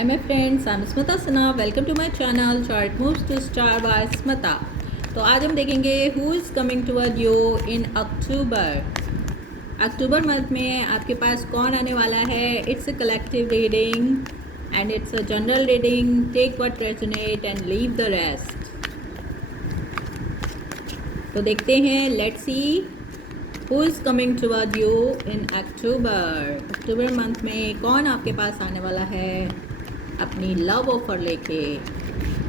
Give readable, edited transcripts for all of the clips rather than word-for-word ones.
Hi my friends, I'm Smita Sinha. Welcome to my channel Chart Moves to Star by Smita. तो आज हम देखेंगे who is coming toward you in October. October month में आपके पास कौन आने वाला है. It's a collective reading and it's a general reading. Take what resonate and leave the rest. तो देखते हैं, let's see who is coming toward you in October. October month में कौन आपके पास आने वाला है अपनी लव ऑफर लेके.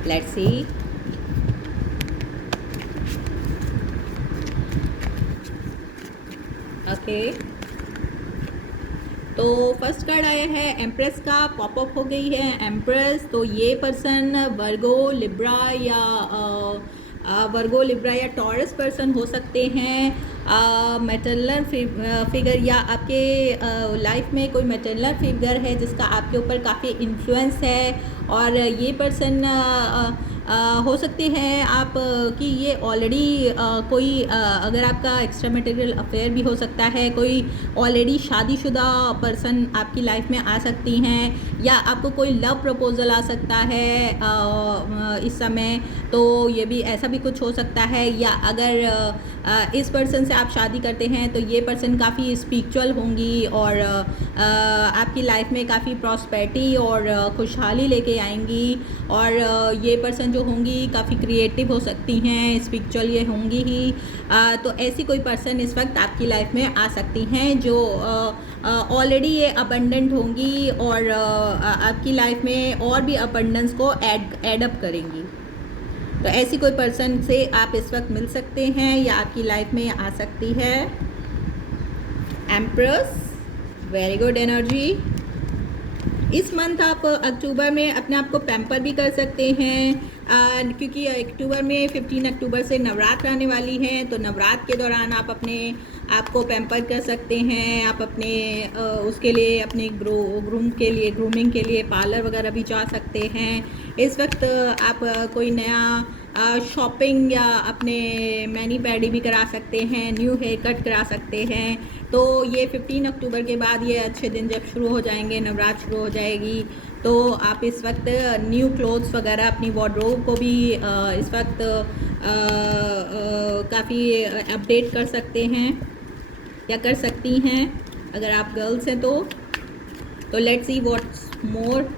Let's see. ओके, तो फर्स्ट कार्ड आया है एम्प्रेस का. पॉपअप हो गई है एम्प्रेस. तो ये पर्सन वर्गो लिब्रा या टॉरस पर्सन हो सकते हैं. मैटरनल फिगर या आपके लाइफ में कोई मैटरनल फिगर है जिसका आपके ऊपर काफ़ी इन्फ्लुएंस है. और ये पर्सन हो सकते हैं आप कि ये ऑलरेडी कोई अगर आपका एक्स्ट्रा मटेरियल अफेयर भी हो सकता है. कोई ऑलरेडी शादीशुदा पर्सन आपकी लाइफ में आ सकती हैं या आपको कोई लव प्रपोजल आ सकता है इस समय. तो ये भी ऐसा भी कुछ हो सकता है. या अगर इस पर्सन से आप शादी करते हैं तो ये पर्सन काफ़ी स्पिरिचुअल होंगी और आपकी लाइफ में काफ़ी प्रॉस्पेरिटी और खुशहाली लेके आएंगी. और ये पर्सन जो होंगी काफ़ी क्रिएटिव हो सकती हैं, स्पिरिचुअल ये होंगी ही. तो ऐसी कोई पर्सन इस वक्त आपकी लाइफ में आ सकती हैं जो ऑलरेडी ये अबंडेंट होंगी और आपकी लाइफ में और भी अबंडेंस को ऐड अप करेंगी. तो ऐसी कोई पर्सन से आप इस वक्त मिल सकते हैं या आपकी लाइफ में आ सकती है. Empress, very good energy. इस मंथ आप अक्टूबर में अपने आप को पैम्पर भी कर सकते हैं क्योंकि अक्टूबर में 15 अक्टूबर से नवरात्र आने वाली है. तो नवरात्र के दौरान आप अपने आप को पैम्पर कर सकते हैं. आप अपने उसके लिए अपने ग्रूमिंग के लिए पार्लर वगैरह भी जा सकते हैं. इस वक्त आप कोई नया शॉपिंग या अपने मैनी पैडी भी करा सकते हैं, न्यू हेयर कट करा सकते हैं. तो ये 15 अक्टूबर के बाद ये अच्छे दिन जब शुरू हो जाएंगे, नवरात्र शुरू हो जाएगी, तो आप इस वक्त न्यू क्लोथ्स वगैरह अपनी वार्डरोब को भी इस वक्त काफ़ी अपडेट कर सकते हैं या कर सकती हैं अगर आप गर्ल्स हैं तो लेट्स सी व्हाट्स मोर.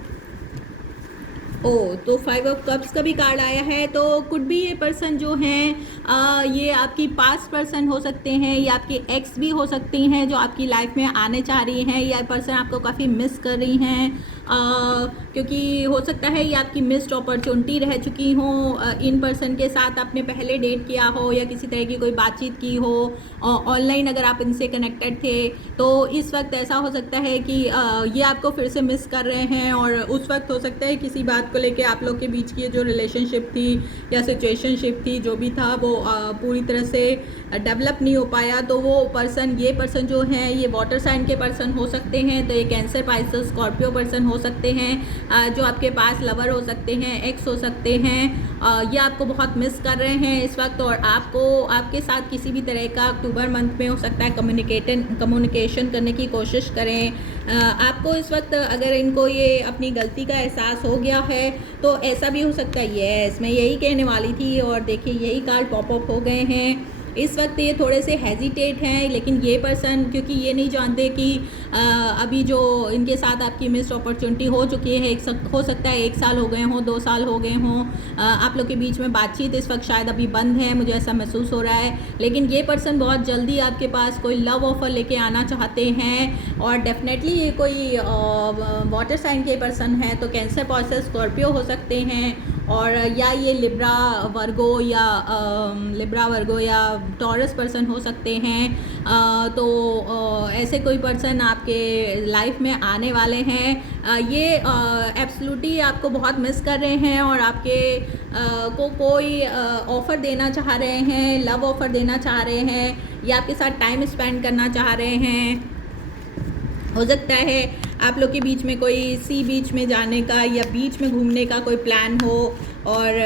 तो 5 ऑफ कप्स का भी कार्ड आया है. तो कुड भी ये पर्सन जो हैं ये आपकी पास्ट पर्सन हो सकते हैं या आपकी एक्स भी हो सकती हैं जो आपकी लाइफ में आने चाह रही हैं. या पर्सन आपको काफ़ी मिस कर रही हैं क्योंकि हो सकता है ये आपकी मिस्ड अपॉर्चुनिटी रह चुकी हो. इन पर्सन के साथ आपने पहले डेट किया हो या किसी तरह की कोई बातचीत की हो ऑनलाइन अगर आप इनसे कनेक्टेड थे. तो इस वक्त ऐसा हो सकता है कि ये आपको फिर से मिस कर रहे हैं. और उस वक्त हो सकता है किसी बात को लेके आप लोग के बीच की जो रिलेशनशिप थी या सिचुएशनशिप थी जो भी था वो पूरी तरह से डेवलप नहीं हो पाया. तो वो ये पर्सन जो हैं ये वाटर साइन के पर्सन हो सकते हैं. तो ये कैंसर, पाइसेस, स्कॉर्पियो पर्सन हो सकते हैं जो आपके पास लवर हो सकते हैं, एक्स हो सकते हैं. ये आपको बहुत मिस कर रहे हैं इस वक्त और आपके साथ किसी भी तरह का अक्टूबर मंथ में हो सकता है कम्युनिकेशन करने की कोशिश करें. आपको इस वक्त अगर इनको ये अपनी गलती का एहसास हो गया है तो ऐसा भी हो सकता है. यस, मैं यही कहने वाली थी और देखिए यही कार्ड पॉपअप हो गए हैं. इस वक्त ये थोड़े से हेजिटेट हैं लेकिन ये पर्सन क्योंकि ये नहीं जानते कि अभी जो इनके साथ आपकी मिस्ड अपॉर्चुनिटी हो चुकी है, हो सकता है 1 साल हो गए हों, 2 साल हो गए हों, आप लोग के बीच में बातचीत इस वक्त शायद अभी बंद है, मुझे ऐसा महसूस हो रहा है. लेकिन ये पर्सन बहुत जल्दी आपके पास कोई लव ऑफर लेके आना चाहते हैं. और डेफिनेटली ये कोई वाटर साइन के पर्सन है तो कैंसर, पाइसेस, स्कॉर्पियो हो सकते हैं. और या ये लिब्रा वर्गो या टॉरस पर्सन हो सकते हैं. तो ऐसे कोई पर्सन आपके लाइफ में आने वाले हैं. ये एब्सोल्युटली आपको बहुत मिस कर रहे हैं और आपके को कोई ऑफ़र देना चाह रहे हैं, लव ऑफ़र देना चाह रहे हैं या आपके साथ टाइम स्पेंड करना चाह रहे हैं. हो सकता है आप लोग के बीच में कोई सी बीच में जाने का या बीच में घूमने का कोई प्लान हो और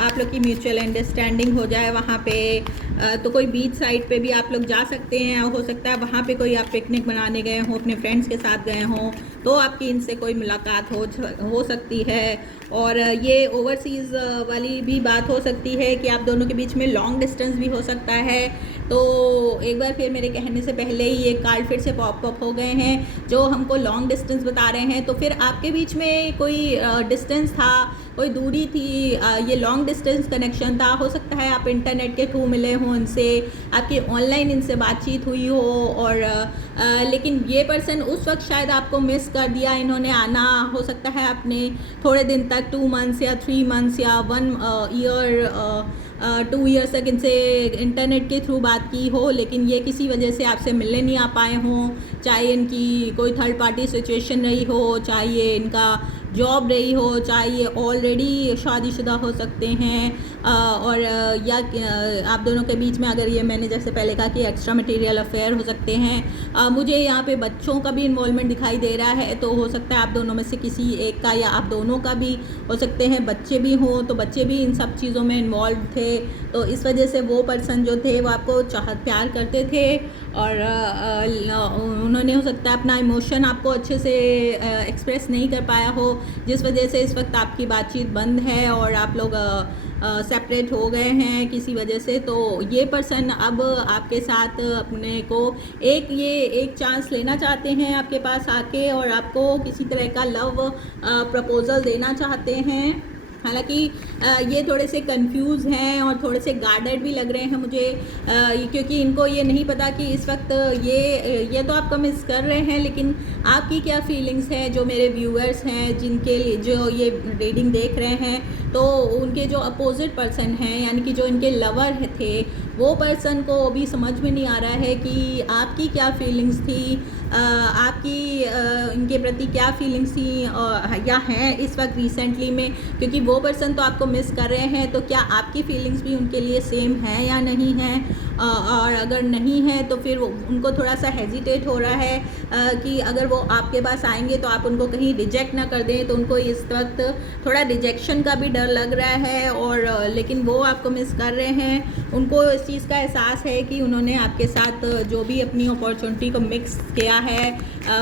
आप लोग की म्यूचुअल अंडरस्टैंडिंग हो जाए वहाँ पे। तो कोई बीच साइड पे भी आप लोग जा सकते हैं। हो सकता है वहाँ पे कोई आप पिकनिक मनाने गए हों, अपने फ्रेंड्स के साथ गए हों, तो आपकी इनसे कोई मुलाकात हो सकती है। और ये ओवरसीज़ वाली भी बात हो सकती है कि आप दोनों के बीच में लॉन्ग डिस्टेंस भी हो सकता है। तो एक बार फिर मेरे कहने से पहले ही ये कार्ड फिर से पॉपअप हो गए हैं जो हमको लॉन्ग डिस्टेंस बता रहे हैं। तो फिर आपके बीच में कोई डिस्टेंस था, कोई दूरी थी, ये लॉन्ग डिस्टेंस कनेक्शन था। हो सकता है आप इंटरनेट के थ्रू मिले हों इनसे, आपकी ऑनलाइन इनसे बातचीत हुई हो और लेकिन ये पर्सन उस वक्त शायद आपको मिस कर दिया इन्होंने आना। हो सकता है आपने थोड़े दिन तक 2 मंथ्स या 3 मंथ्स या 1 ईयर 2 ईयर्स तक इनसे इंटरनेट के थ्रू बात की हो, लेकिन ये किसी वजह से आपसे मिलने नहीं आ पाए हों। चाहे इनकी कोई थर्ड पार्टी सिचुएशन रही हो, चाहे ये इनका जॉब रही हो, चाहे ये ऑलरेडी शादीशुदा हो सकते हैं और या आप दोनों के बीच में अगर ये मैंने जैसे पहले कहा कि एक्स्ट्रा मटेरियल अफेयर हो सकते हैं। मुझे यहाँ पे बच्चों का भी इन्वॉल्वमेंट दिखाई दे रहा है। तो हो सकता है आप दोनों में से किसी एक का या आप दोनों का भी हो सकते हैं बच्चे भी हों, तो बच्चे भी इन सब चीज़ों में इन्वॉल्व थे। तो इस वजह से वो पर्सन जो थे वो आपको प्यार करते थे और उन्होंने हो सकता है अपना इमोशन आपको अच्छे से एक्सप्रेस नहीं कर पाया हो, जिस वजह से इस वक्त आपकी बातचीत बंद है और आप लोग सेपरेट हो गए हैं किसी वजह से। तो ये पर्सन अब आपके साथ अपने को एक चांस लेना चाहते हैं आपके पास आके और आपको किसी तरह का लव प्रपोज़ल देना चाहते हैं। हालांकि ये थोड़े से कंफ्यूज हैं और थोड़े से गार्डेड भी लग रहे हैं मुझे, क्योंकि इनको ये नहीं पता कि इस वक्त ये तो आपको मिस कर रहे हैं, लेकिन आपकी क्या फीलिंग्स है। जो मेरे व्यूअर्स हैं जिनके लिए जो ये रीडिंग देख रहे हैं, तो उनके जो अपोजिट पर्सन हैं यानी कि जो इनके लवर थे, वो पर्सन को भी समझ में नहीं आ रहा है कि आपकी क्या फीलिंग्स थी, आपकी इनके प्रति क्या फीलिंग्स थी या हैं इस वक्त रिसेंटली में, क्योंकि वो पर्सन तो आपको मिस कर रहे हैं। तो क्या आपकी फीलिंग्स भी उनके लिए सेम है या नहीं है, और अगर नहीं है तो फिर उनको थोड़ा सा हेजिटेट हो रहा है कि अगर वो आपके पास आएंगे तो आप उनको कहीं रिजेक्ट ना कर दें। तो उनको इस वक्त थोड़ा रिजेक्शन का भी डर लग रहा है और लेकिन वो आपको मिस कर रहे हैं। उनको इस चीज़ का एहसास है कि उन्होंने आपके साथ जो भी अपनी अपॉर्चुनिटी को मिक्स किया है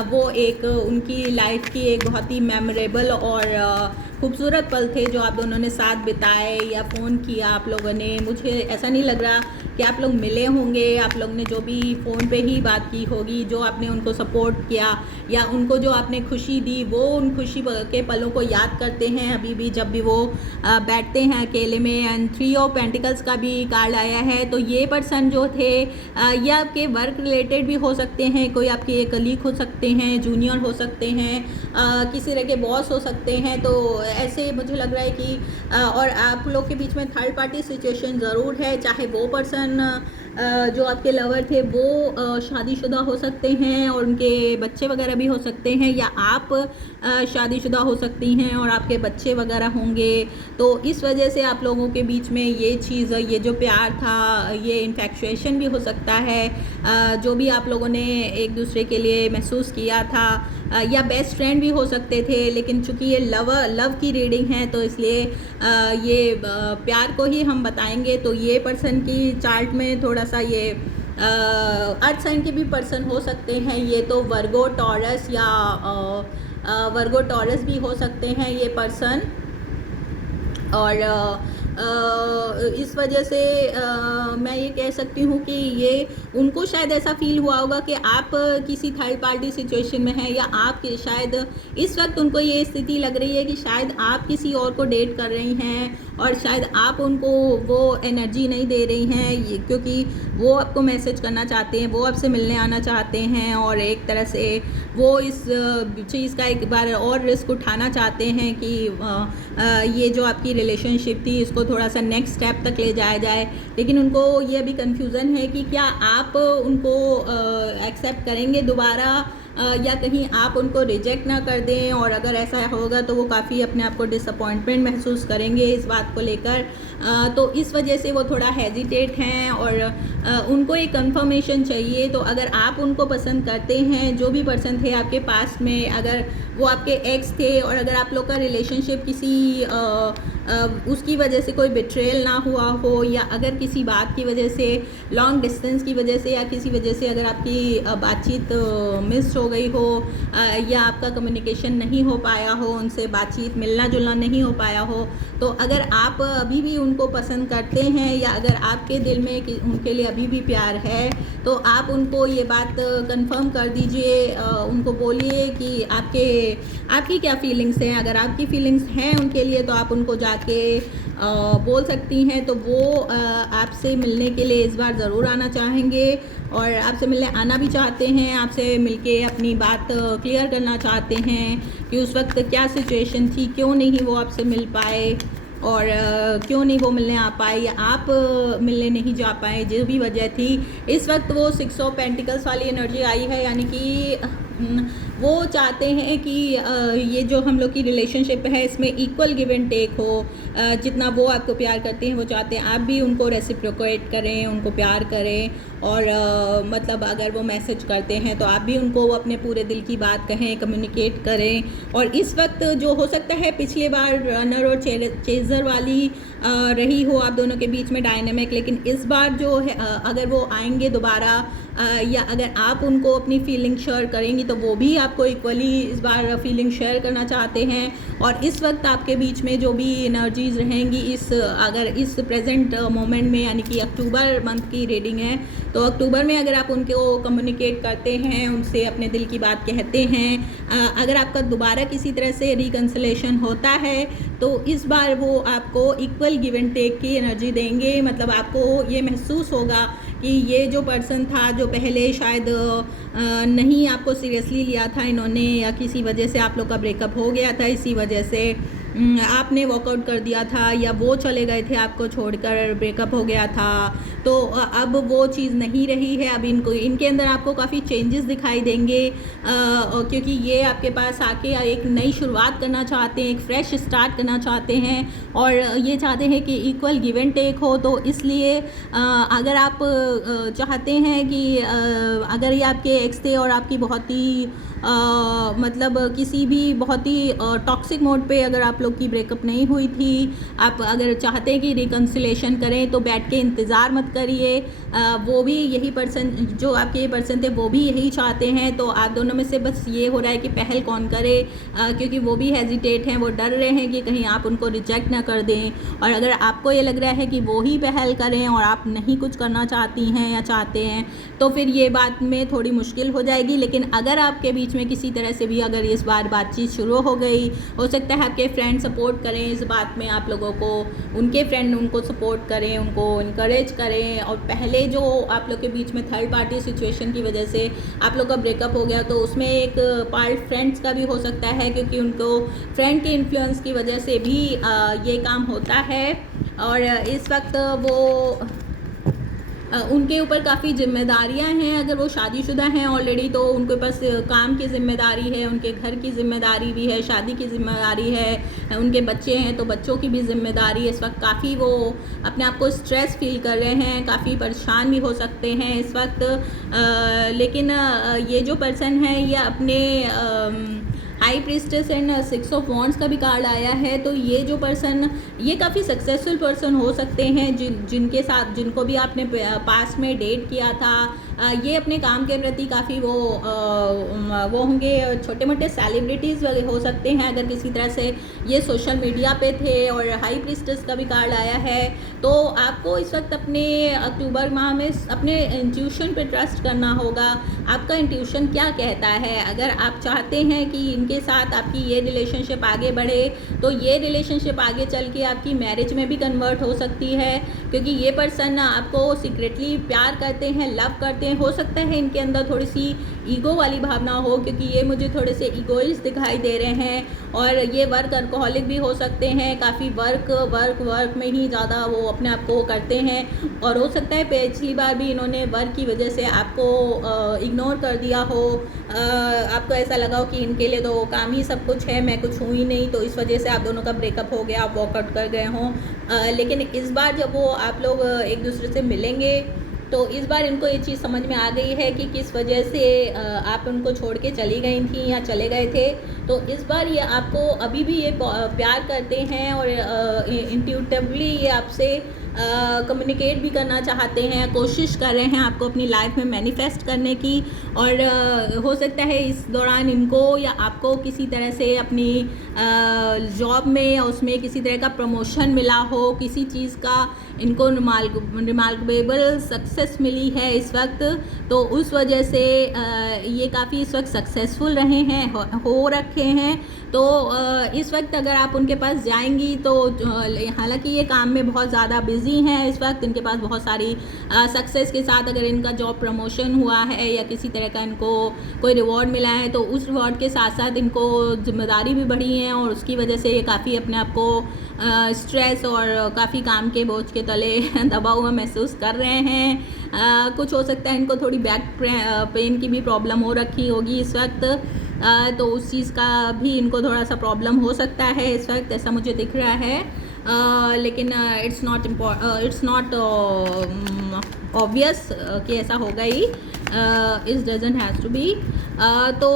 वो एक उनकी लाइफ की एक बहुत ही मेमोरेबल और खूबसूरत पल थे जो आप दोनों ने साथ बिताए या फ़ोन किया आप लोगों ने। मुझे ऐसा नहीं लग रहा कि आप लोग मिले होंगे, आप लोग ने जो भी फ़ोन पे ही बात की होगी, जो आपने उनको सपोर्ट किया या उनको जो आपने खुशी दी, वो उन खुशी के पलों को याद करते हैं अभी भी जब भी वो बैठते हैं अकेले में। एंड 3 ऑफ पेंटिकल्स का भी कार्ड आया है। तो ये पर्सन जो थे ये आपके वर्क रिलेटेड भी हो सकते हैं, कोई आपके कलीग हो सकते हैं, जूनियर हो सकते हैं, किसी तरह के बॉस हो सकते हैं। तो ऐसे मुझे लग रहा है कि और आप लोग के बीच में थर्ड पार्टी सिचुएशन ज़रूर है। चाहे वो पर्सन जो आपके लवर थे वो शादीशुदा हो सकते हैं और उनके बच्चे वगैरह भी हो सकते हैं, या आप शादीशुदा हो सकती हैं और आपके बच्चे वगैरह होंगे। तो इस वजह से आप लोगों के बीच में ये चीज़, ये जो प्यार था, ये इन्फेक्चुएशन भी हो सकता है, जो भी आप लोगों ने एक दूसरे के लिए महसूस किया था, या बेस्ट फ्रेंड भी हो सकते थे। लेकिन चूंकि ये लव की रीडिंग है तो इसलिए ये प्यार को ही हम बताएंगे। तो ये पर्सन की चार्ट में थोड़ा सा ये अर्थ साइन के भी पर्सन हो सकते हैं। ये तो वर्गो टॉरस या वर्गो टॉरस भी हो सकते हैं ये पर्सन। और इस वजह से मैं ये कह सकती हूँ कि ये उनको शायद ऐसा फील हुआ होगा कि आप किसी थर्ड पार्टी सिचुएशन में हैं, या आप शायद इस वक्त उनको ये स्थिति लग रही है कि शायद आप किसी और को डेट कर रही हैं और शायद आप उनको वो एनर्जी नहीं दे रही हैं, क्योंकि वो आपको मैसेज करना चाहते हैं, वो आपसे मिलने आना चाहते हैं और एक तरह से वो इस चीज़ का एक बार और रिस्क उठाना चाहते हैं कि ये जो आपकी रिलेशनशिप थी इसको थोड़ा सा नेक्स्ट स्टेप तक ले जाया जाए। लेकिन उनको ये अभी कन्फ्यूज़न है कि क्या आप उनको एक्सेप्ट करेंगे दोबारा या कहीं आप उनको रिजेक्ट ना कर दें, और अगर ऐसा होगा तो वो काफ़ी अपने आप को डिसअपॉइंटमेंट महसूस करेंगे इस बात को लेकर। तो इस वजह से वो थोड़ा हेजिटेट हैं और उनको एक कंफर्मेशन चाहिए। तो अगर आप उनको पसंद करते हैं, जो भी पर्सन थे आपके पास्ट में, अगर वो आपके एक्स थे और अगर आप लोग का रिलेशनशिप किसी उसकी वजह से कोई बिट्रेयल ना हुआ हो, या अगर किसी बात की वजह से, लॉन्ग डिस्टेंस की वजह से, या किसी वजह से अगर आपकी बातचीत मिस हो गई हो, या आपका कम्युनिकेशन नहीं हो पाया हो, उनसे बातचीत मिलना जुलना नहीं हो पाया हो, तो अगर आप अभी भी उनको पसंद करते हैं, या अगर आपके दिल में उनके लिए अभी भी प्यार है, तो आप उनको ये बात कंफर्म कर दीजिए। उनको बोलिए कि आपकी क्या फीलिंग्स हैं। अगर आपकी फीलिंग्स हैं उनके लिए तो आप उनको जाके बोल सकती हैं। तो वो आपसे मिलने के लिए इस बार ज़रूर आना चाहेंगे, और आपसे मिलने आना भी चाहते हैं, आपसे मिलके अपनी बात क्लियर करना चाहते हैं कि उस वक्त क्या सिचुएशन थी, क्यों नहीं वो आपसे मिल पाए, और क्यों नहीं वो मिलने आ पाए, या आप मिलने नहीं जा पाए, जो भी वजह थी। इस वक्त वो 6 ऑफ पेंटिकल्स वाली एनर्जी आई है, यानी कि वो चाहते हैं कि ये जो हम लोग की रिलेशनशिप है इसमें इक्वल गिव एंड टेक हो। जितना वो आपको प्यार करते हैं, वो चाहते हैं आप भी उनको रेसिप्रोकेट करें, उनको प्यार करें, और मतलब अगर वो मैसेज करते हैं तो आप भी उनको अपने पूरे दिल की बात कहें, कम्युनिकेट करें। और इस वक्त जो हो सकता है पिछली बार रनर और चेज़र वाली रही हो आप दोनों के बीच में डायनेमिक, लेकिन इस बार जो है अगर वो आएंगे दोबारा, या अगर आप उनको अपनी फीलिंग शेयर करेंगी तो वो भी आपको इक्वली इस बार फीलिंग शेयर करना चाहते हैं। और इस वक्त आपके बीच में जो भी एनर्जीज़ रहेंगी, अगर इस प्रेजेंट मोमेंट में, यानी कि अक्टूबर मंथ की रीडिंग है, तो अक्टूबर में अगर आप उनको कम्युनिकेट करते हैं, उनसे अपने दिल की बात कहते हैं, अगर आपका दोबारा किसी तरह से रिकन्सिलेशन होता है, तो इस बार वो आपको इक्वल गिव एंड टेक की एनर्जी देंगे। मतलब आपको ये महसूस होगा कि ये जो पर्सन था, जो पहले शायद नहीं आपको सीरियसली लिया था इन्होंने, या किसी वजह से आप लोग का ब्रेकअप हो गया था, इसी वजह से आपने वॉकआउट कर दिया था, या वो चले गए थे आपको छोड़कर, ब्रेकअप हो गया था, तो अब वो चीज़ नहीं रही है। अब इनके अंदर आपको काफ़ी चेंजेस दिखाई देंगे, क्योंकि ये आपके पास आके एक नई शुरुआत करना चाहते हैं, एक फ्रेश स्टार्ट करना चाहते हैं, और ये चाहते हैं कि इक्वल गिव एंड टेक हो। तो इसलिए अगर आप चाहते हैं कि अगर ये आपके एक्स थे और आपकी बहुत ही मतलब किसी भी बहुत ही टॉक्सिक मोड पे अगर आप लोग की ब्रेकअप नहीं हुई थी, आप अगर चाहते हैं कि रिकन्सिलेशन करें, तो बैठ के इंतज़ार मत करिए। वो भी यही पर्सन, जो आपके ये पर्सन थे, वो भी यही चाहते हैं। तो आप दोनों में से बस ये हो रहा है कि पहल कौन करे, क्योंकि वो भी हेजिटेट हैं, वो डर रहे हैं कि कहीं आप उनको रिजेक्ट ना कर दें। और अगर आपको ये लग रहा है कि वो ही पहल करें और आप नहीं कुछ करना चाहती हैं या चाहते हैं, तो फिर ये बात में थोड़ी मुश्किल हो जाएगी। लेकिन अगर आपके बीच में किसी तरह से भी अगर इस बार बातचीत शुरू हो गई, हो सकता है आपके फ्रेंड सपोर्ट करें इस बात में, आप लोगों को, उनके फ्रेंड उनको सपोर्ट करें, उनको इनकरेज करें। और पहले जो आप लोग के बीच में थर्ड पार्टी सिचुएशन की वजह से आप लोग का ब्रेकअप हो गया, तो उसमें एक पार्ट फ्रेंड्स का भी हो सकता है, क्योंकि उनको फ्रेंड के इन्फ्लुएंस की वजह से भी ये काम होता है। और इस वक्त वो उनके ऊपर काफ़ी जिम्मेदारियां हैं। अगर वो शादीशुदा हैं ऑलरेडी, तो उनके पास काम की ज़िम्मेदारी है, उनके घर की ज़िम्मेदारी भी है, शादी की ज़िम्मेदारी है, उनके बच्चे हैं तो बच्चों की भी ज़िम्मेदारी है। इस वक्त काफ़ी वो अपने आप को स्ट्रेस फील कर रहे हैं, काफ़ी परेशान भी हो सकते हैं इस वक्त। लेकिन ये जो पर्सन है, ये अपने high priestess and 6 of wands का भी कार्ड आया है। तो ये जो पर्सन, ये काफ़ी सक्सेसफुल पर्सन हो सकते हैं, जिनके साथ, जिनको भी आपने पास्ट में डेट किया था, ये अपने काम के प्रति काफ़ी वो होंगे, छोटे मोटे सेलिब्रिटीज़ वाले हो सकते हैं अगर किसी तरह से ये सोशल मीडिया पे थे। और हाई प्रीस्टेस का भी कार्ड आया है। तो आपको इस वक्त अपने अक्टूबर माह में अपने इंट्यूशन पे ट्रस्ट करना होगा। आपका इंट्यूशन क्या कहता है? अगर आप चाहते हैं कि इनके साथ आपकी ये रिलेशनशिप आगे बढ़े, तो ये रिलेशनशिप आगे चल के आपकी मैरिज में भी कन्वर्ट हो सकती है, क्योंकि ये पर्सन आपको सीक्रेटली प्यार करते हैं, लव करते सकते हैं। हो सकता है इनके अंदर थोड़ी सी ईगो वाली भावना हो, क्योंकि ये मुझे थोड़े से ईगोइस्ट दिखाई दे रहे हैं। और ये वर्क अल्कोहलिक भी हो सकते हैं, काफ़ी वर्क में ही ज़्यादा वो अपने आप को करते हैं। और हो सकता है पिछली बार भी इन्होंने वर्क की वजह से आपको इग्नोर कर दिया हो। आपको ऐसा लगा हो कि इनके लिए तो काम ही सब कुछ है, मैं कुछ हूँ ही नहीं, तो इस वजह से आप दोनों का ब्रेकअप हो गया, आप वॉकआउट कर गए हों। लेकिन इस बार जब वो आप लोग एक दूसरे से मिलेंगे, तो इस बार इनको ये चीज़ समझ में आ गई है कि किस वजह से आप उनको छोड़ के चली गई थी या चले गए थे। तो इस बार ये आपको अभी भी ये प्यार करते हैं और इंट्यूटिवली ये आपसे कम्युनिकेट भी करना चाहते हैं, कोशिश कर रहे हैं आपको अपनी लाइफ में मैनिफेस्ट करने की। और हो सकता है इस दौरान इनको या आपको किसी तरह से अपनी जॉब में या उसमें किसी तरह का प्रमोशन मिला हो, किसी चीज़ का इनको रिमार्केबल सक्सेस मिली है इस वक्त, तो उस वजह से ये काफ़ी इस वक्त सक्सेसफुल रहे हैं, हो रखे हैं। तो इस वक्त अगर आप उनके पास जाएंगी तो हालांकि ये काम में बहुत ज़्यादा बिजी हैं इस वक्त, इनके पास बहुत सारी सक्सेस के साथ अगर इनका जॉब प्रमोशन हुआ है या किसी तरह का इनको कोई रिवॉर्ड मिला है, तो उस रिवॉर्ड के साथ साथ इनको जिम्मेदारी भी बढ़ी है और उसकी वजह से ये काफ़ी अपने आप को स्ट्रेस और काफ़ी काम के बोझ के तले दबा हुआ महसूस कर रहे हैं। कुछ हो सकता है इनको थोड़ी बैक पेन की भी प्रॉब्लम हो रखी होगी इस वक्त, तो उस चीज़ का भी इनको थोड़ा सा प्रॉब्लम हो सकता है इस वक्त, ऐसा मुझे दिख रहा है। लेकिन इट्स नॉट ऑब्वियस कि ऐसा होगा ही, इस डजंट हैज़ टू बी। तो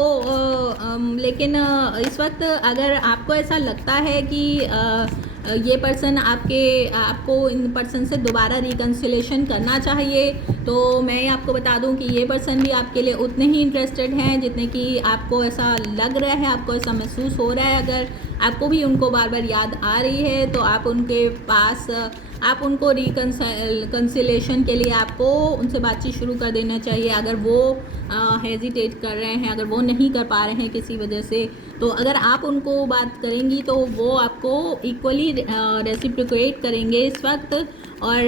लेकिन इस वक्त अगर आपको ऐसा लगता है कि ये पर्सन आपको इन पर्सन से दोबारा रिकन्सिलेशन करना चाहिए, तो मैं आपको बता दूं कि ये पर्सन भी आपके लिए उतने ही इंटरेस्टेड हैं जितने कि आपको ऐसा लग रहा है, आपको ऐसा महसूस हो रहा है। अगर आपको भी उनको बार बार याद आ रही है तो आप उनके पास आप उनको रिकन्सिलेशन के लिए आपको उनसे बातचीत शुरू कर देना चाहिए। अगर वो हेजिटेट कर रहे हैं, अगर वो नहीं कर पा रहे हैं किसी वजह से, तो अगर आप उनको बात करेंगी तो वो आपको इक्वली रेसिप्रोकेट करेंगे इस वक्त। और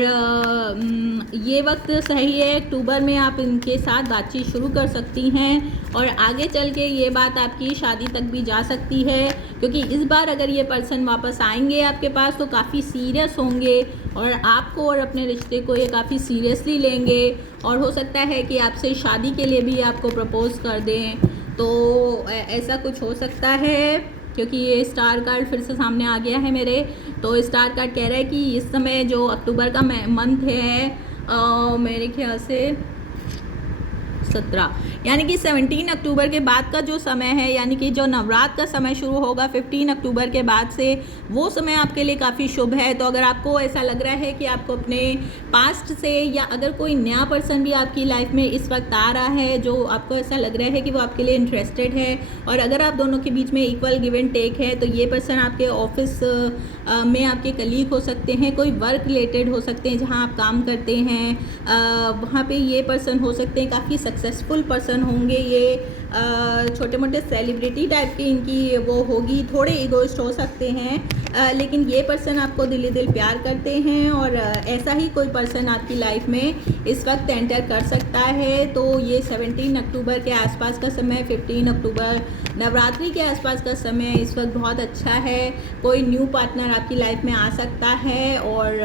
ये वक्त सही है, अक्टूबर में आप इनके साथ बातचीत शुरू कर सकती हैं और आगे चल के ये बात आपकी शादी तक भी जा सकती है, क्योंकि इस बार अगर ये पर्सन वापस आएंगे आपके पास तो काफ़ी सीरियस होंगे और आपको और अपने रिश्ते को ये काफ़ी सीरियसली लेंगे और हो सकता है कि आपसे शादी के लिए भी आपको प्रपोज़ कर दें। तो ऐसा कुछ हो सकता है, क्योंकि ये स्टार कार्ड फिर से सामने आ गया है मेरे। तो स्टार कार्ड कह रहा है कि इस समय जो अक्टूबर का मंथ है मेरे ख्याल से 17 यानी कि 17 अक्टूबर के बाद का जो समय है, यानी कि जो नवरात्र का समय शुरू होगा 15 अक्टूबर के बाद से, वो समय आपके लिए काफ़ी शुभ है। तो अगर आपको ऐसा लग रहा है कि आपको अपने पास्ट से या अगर कोई नया पर्सन भी आपकी लाइफ में इस वक्त आ रहा है जो आपको ऐसा लग रहा है कि वो आपके लिए इंटरेस्टेड है और अगर आप दोनों के बीच में इक्वल गिव एंड टेक है, तो ये पर्सन आपके ऑफिस में आपके कलीग हो सकते हैं, कोई वर्क रिलेटेड हो सकते हैं जहाँ आप काम करते हैं, वहाँ पे ये पर्सन हो सकते हैं, काफ़ी सक्सेसफुल पर्सन होंगे ये, छोटे मोटे सेलिब्रिटी टाइप की इनकी वो होगी, थोड़े इगोइस्ट हो सकते हैं, लेकिन ये पर्सन आपको दिल दिल प्यार करते हैं और ऐसा ही कोई पर्सन आपकी लाइफ में इस वक्त एंटर कर सकता है। तो ये 17 अक्टूबर के आसपास का समय, 15 अक्टूबर नवरात्रि के आसपास का समय इस वक्त बहुत अच्छा है। कोई न्यू पार्टनर आपकी लाइफ में आ सकता है और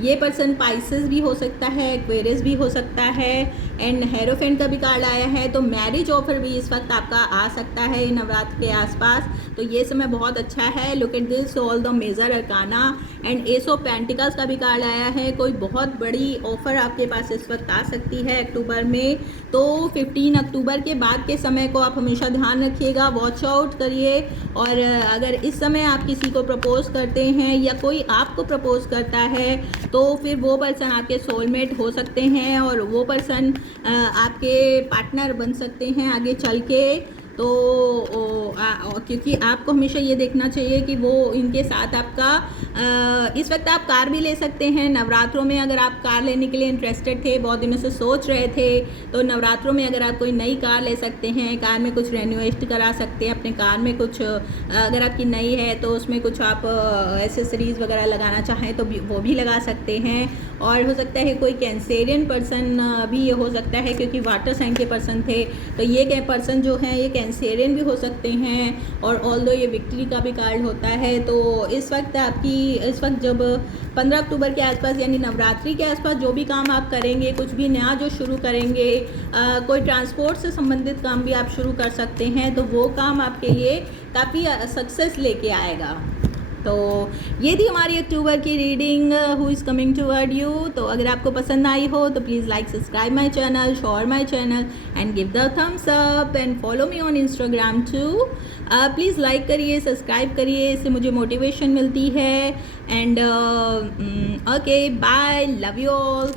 ये पर्सन पाइसेस भी हो सकता है, एक्वेरियस भी हो सकता है एंड हेरोफेंट का भी कार्ड आया है, तो मैरिज ऑफर भी इस वक्त आपका आ सकता है नवरात्र के आसपास। तो ये समय बहुत अच्छा है। Look at this, all the major arcana and ace of pentacles का भी कार्ड आया है। कोई बहुत बड़ी ऑफर आपके पास इस वक्त आ सकती है अक्टूबर में। तो 15 अक्टूबर के बाद के समय को आप हमेशा ध्यान रखिएगा, वॉच आउट करिए। और अगर इस समय आप किसी को प्रपोज करते हैं या कोई आपको प्रपोज करता है तो फिर वो पर्सन आपके सोलमेट हो सकते हैं और वो पर्सन आपके पार्टनर बन सकते हैं आगे चल के। तो क्योंकि आपको हमेशा ये देखना चाहिए कि वो इनके साथ आपका इस वक्त आप कार भी ले सकते हैं। नवरात्रों में अगर आप कार लेने के लिए इंटरेस्टेड थे, बहुत दिनों से सोच रहे थे, तो नवरात्रों में अगर आप कोई नई कार ले सकते हैं, कार में कुछ रेन्यूएट करा सकते हैं, अपने कार में कुछ अगर आपकी नई है तो उसमें कुछ आप एसेसरीज़ वगैरह लगाना चाहें तो वो भी लगा सकते हैं। और हो सकता है कोई कैंसेरियन पर्सन भी ये हो सकता है, क्योंकि वाटर साइन के पर्सन थे, तो ये पर्सन जो है ये कैंसेरियन भी हो सकते हैं। और ऑल्दो ये विक्ट्री का भी कार्ड होता है। तो इस वक्त जब 15 अक्टूबर के आसपास यानी नवरात्रि के आसपास जो भी काम आप करेंगे, कुछ भी नया जो शुरू करेंगे, कोई ट्रांसपोर्ट से संबंधित काम भी आप शुरू कर सकते हैं, तो वो काम आपके लिए काफ़ी सक्सेस लेके आएगा। तो ये थी हमारी अक्टूबर की reading who is coming toward you. तो अगर आपको पसंद आई हो तो please like subscribe my channel, share my channel and give the thumbs up and follow me on Instagram too. Please like करिए, सब्सक्राइब करिए, इससे मुझे मोटिवेशन मिलती है। And okay, bye, love you all.